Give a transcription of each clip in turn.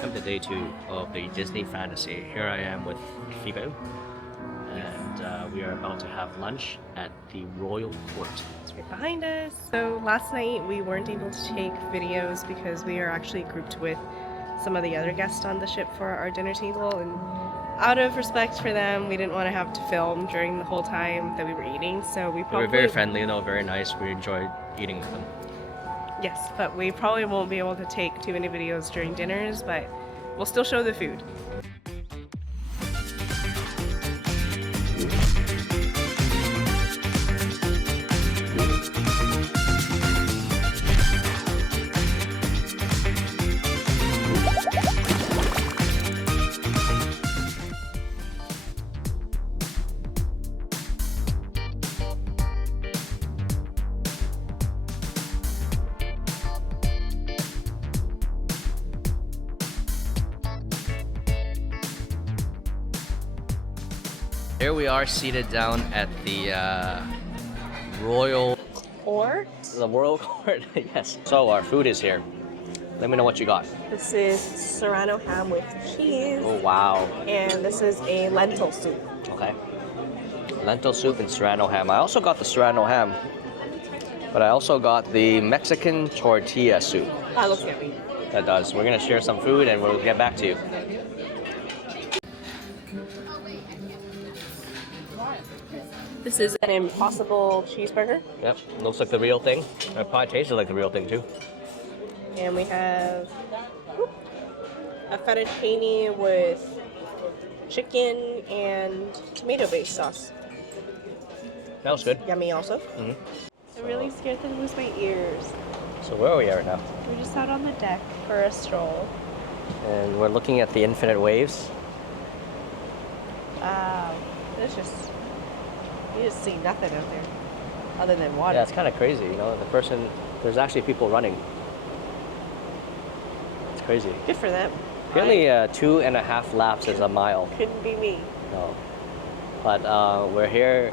Welcome to day 2 of the Disney Fantasy. Here I am with Fibo, and we are about to have lunch at the Royal Court. It's right behind us. So last night we weren't able to take videos because we are actually grouped with some of the other guests on the ship for our dinner table, and out of respect for them, we didn't want to have to film during the whole time that we were eating. So we They probably were very friendly, very nice. We enjoyed eating with them. Yes, but we probably won't be able to take too many videos during dinners, but we'll still show the food. Here we are seated down at the Royal Or Court. Yes. So our food is here. Let me know what you got. this is serrano ham with cheese, Oh wow. and this is a lentil soup. Okay. Lentil soup and serrano ham. I also got the serrano ham, but I also got the Mexican tortilla soup. That looks yummy. That does. We're gonna share some food and we'll get back to you. This is an Impossible cheeseburger, Yep. Looks like the real thing. It probably tasted like the real thing too. and we have a fettuccine with chicken and tomato-based sauce. That was good. Yummy also. Mhm. I'm really scared to lose my ears. So where are we at right now? We're just out on the deck for a stroll. And we're looking at the infinite waves. Wow, it's just, you just see nothing out there other than water. Yeah, it's kind of crazy, there's actually people running. It's crazy. Good for them. Apparently 2.5 laps is a mile. Couldn't be me. No. But we're here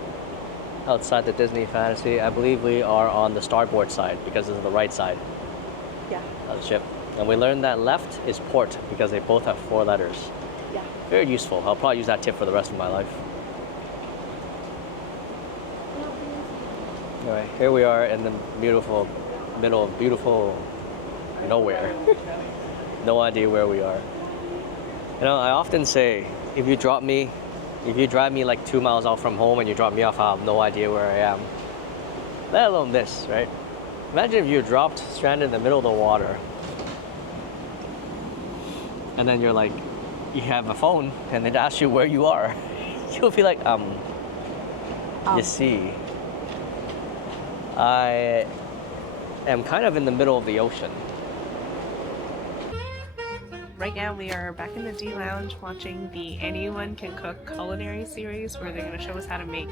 outside the Disney Fantasy. I believe we are on the starboard side because this is the right side Yeah, of the ship. And we learned that left is port because they both have 4 letters. yeah. Very useful. I'll probably use that tip for the rest of my life. Anyway, here we are in the middle of beautiful nowhere. No idea where we are. You know, I often say, if you drive me like 2 miles out from home and you drop me off, I have no idea where I am. Let alone this, right? Imagine if you're dropped stranded in the middle of the water. And then you're like, you have a phone and it asks you where you are. You'll be like, you see, I am kind of in the middle of the ocean. Right now we are back in the D Lounge watching the Anyone Can Cook culinary series, where they're going to show us how to make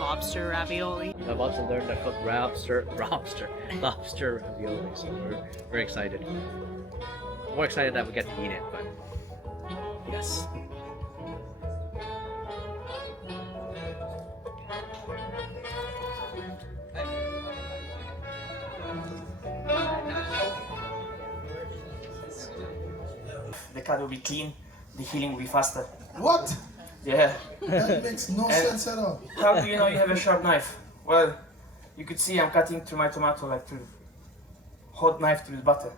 lobster ravioli. I've also learned to cook lobster ravioli, so we're very excited. More excited that we get to eat it, but yes. The cat will be clean, the healing will be faster. What? Yeah. That makes no sense at all. How do you know you have a sharp knife? Well, you could see I'm cutting through my tomato like through hot knife through butter.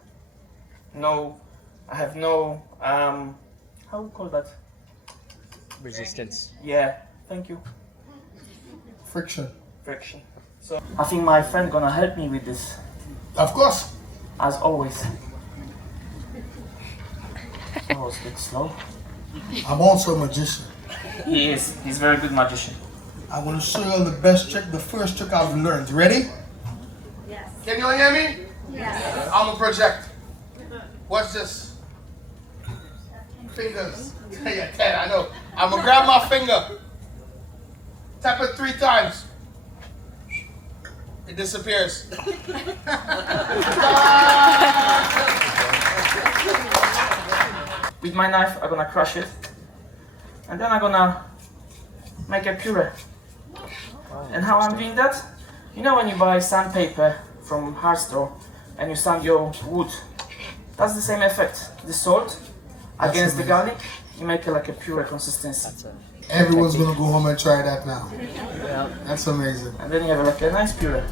No, I have no, how do you call that? Resistance. Yeah, thank you. Friction. Friction. So, I think my friend gonna help me with this, Of course. as always. Oh, it's a bit slow. I'm also a magician. He is, he's a very good magician. I'm gonna show you all the best trick, the first trick I've learned. Ready? Yes. Can you all hear me? Yes. I'm gonna project. Watch this. Fingers. Yeah, 10, I know. I'm gonna grab my finger. Tap it 3 times. It disappears. With my knife, I'm gonna crush it, and then I'm gonna make a puree. And how I'm doing that? You know when you buy sandpaper from hard store and you sand your wood, That's the same effect. The salt against the garlic, you make it like a pure consistency. Everyone's gonna go home and try that now. Yeah. That's amazing. And then you have like a nice puree.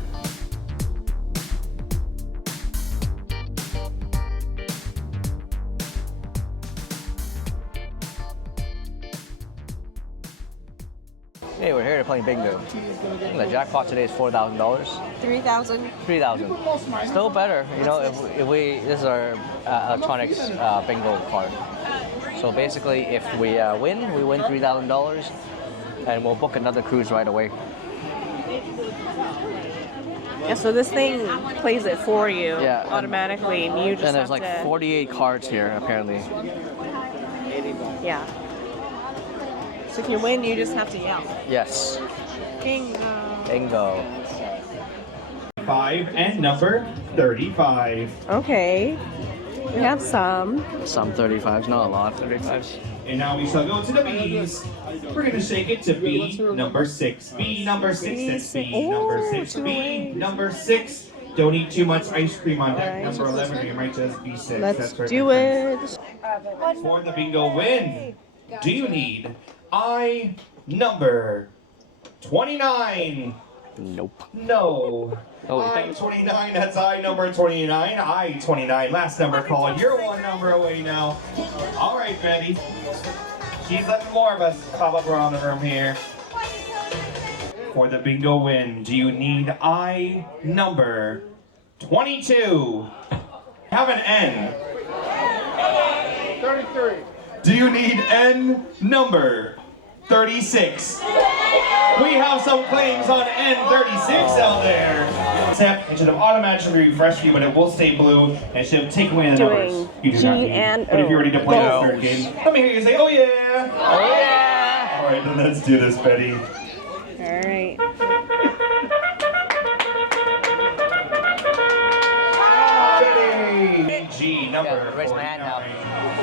Hey, we're here to play bingo. The jackpot today is $4,000. 3,000. 3,000. Still better, you know, if we this is our electronics bingo card. So basically, if we win, we win $3,000, and we'll book another cruise right away. Yeah, so this thing plays it for you Yeah, automatically, and you just And there's have like to... 48 cards here, apparently. Yeah. So if you win, you just have to yell. Yes. Bingo. Bingo. 5 and number 35. Okay. We have some. Some 35s, not a lot of 35s. And now we shall go to the B's. We're going to shake it to B number 6. B number 6. That's B number 6. B number 6. Don't eat too much ice cream on deck. Number 11, you might just be 6. Let's That's right. do it. For the bingo win, do you need I number 29? Nope. No. Oh, I 29, that's I number 29. I 29, last number called. You're one number away now. All right, Betty. She's letting more of us pop up around the room here. For the bingo win, do you need I number 22? Have an N. 33. Do you need N number 36? We have some claims on N36 out there. It should have automatically refreshed you, but it will stay blue, and it should have taken away the numbers. Doing You do not G need. and But if you're ready to play O. the third game, let me hear you say, oh yeah! Oh yeah! All right, then let's do this, Betty. All right. Betty! G number Yeah, raise my hand now.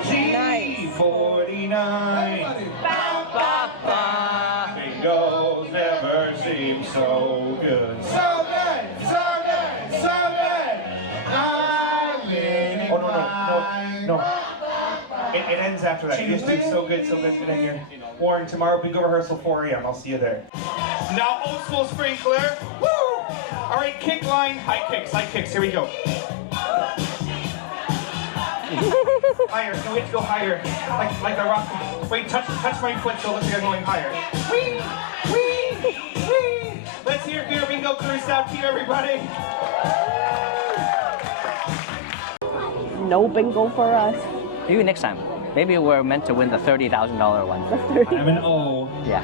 49. G 49. Bingos never seem so good. So good, so good, so good. I'm winning. Oh, no. It ends after that. You just do so good, and then you're Warren, tomorrow bingo rehearsal 4 a.m. I'll see you there. Now, old school sprinkler. Woo! All right, kick line, high kicks. Here we go. Higher, no, we have to go higher. Like a rock. Wait, touch my foot so it looks like I'm going higher. Whee! Let's hear it for your bingo crew. Stop to you, everybody. No bingo for us. Maybe next time. Maybe we're meant to win the $30,000 one. I'm an O. Yeah.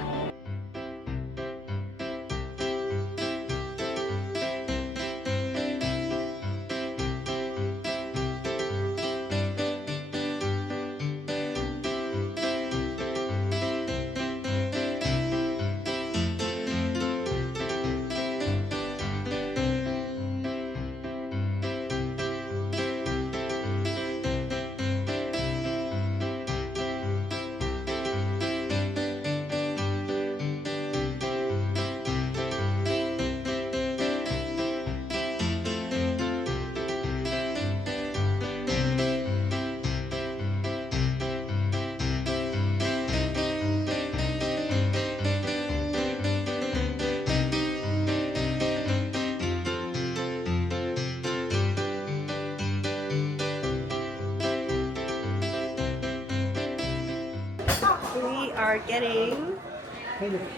We are getting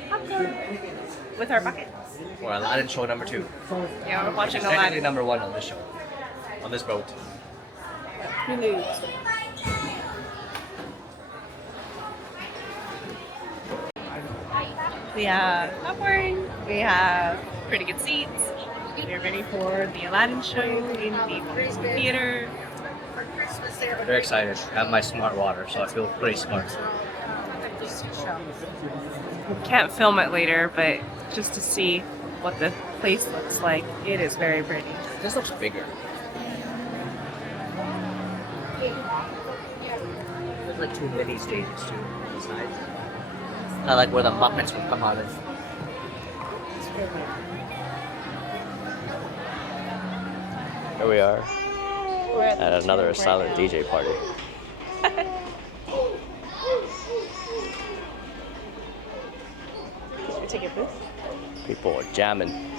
popcorn with our buckets. We're Aladdin show number 2. Yeah, we're watching Technically Aladdin. number 1 on this show. On this boat. Who knew? We have popcorn. We have pretty good seats. We're ready for the Aladdin show in the Broadway theater. Very excited. I have my smart water, so I feel pretty smart. Can't film it later, but just to see what the place looks like, it is very pretty. This looks bigger. There's like 2 mini stages too on the sides. Kind of like where the Muppets would come out of. Here we are. We're at another silent DJ party. Your ticket booth. People are jamming.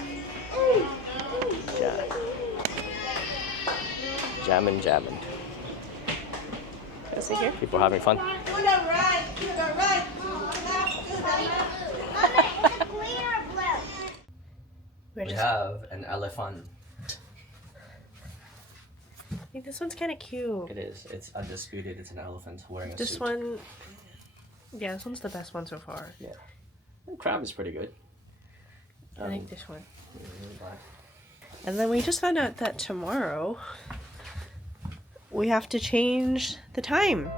Jamming. Go see here. People are having fun. We're We just. have an elephant. I think this one's kind of cute. It is. It's undisputed. It's an elephant wearing a This suit. one. Yeah, this one's the best one so far. Yeah. The crab is pretty good. I think this one. And then we just found out that tomorrow we have to change the time